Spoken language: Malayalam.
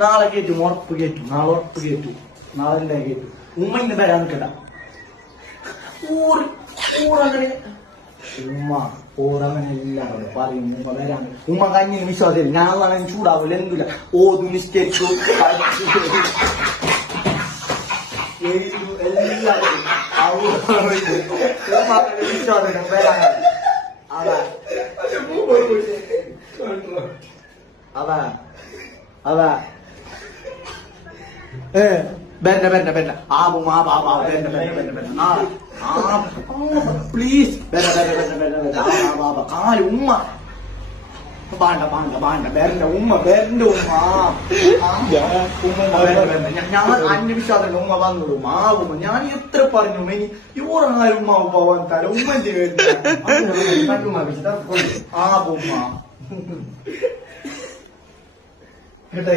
നാളെ കേറ്റും, ഉറപ്പ് കേറ്റും, നാളെ ഉറപ്പ് കേറ്റും, നാളെ എന്താ കേറ്റും. ഉമ്മ ഇന്ന് വരാൻ നിൽക്കണ്ട. ഊറങ്ങനെ ഉമ്മ ഓറങ്ങനെ ഇല്ലാതെ പറയും. ഉമ്മ വരാൻ ഉമ്മ കഞ്ഞിന് വിശ്വാസമില്ല. ഞാനാണെങ്കിൽ ചൂടാവില്ല, എന്തില്ല ഓതു നിശ്ചയിച്ചു എല്ലാവരും വിശ്വാസം വരാൻ. അതാ അതാ അതാ ബെന്ന ബെന്ന ബെന്ന ആവും ആ ബാബാ ബെന്ന ബെന്ന ബെന്ന ബെന്ന നാളെ പ്ലീസ് ബെന്ന ബെന്ന ബെന്ന ബെന്ന ബെന്ന ആ ബാബ കാല് ഉമ്മ ബാണ്ട ബാണ്ട ബാണ്ട ബെരന്റെ ഉമ്മ ബെരന്റെ ഉമ്മ ഞാൻ അന്വേഷിച്ചാൽ ഉമ്മ വന്നിടും ആ ഉമ്മ. ഞാൻ എത്ര പറഞ്ഞു ഇനി ഇവരാരും ഉമ്മ പോവാൻ തല ഉമ്മ ആ ഉമ്മ കേട്ടാ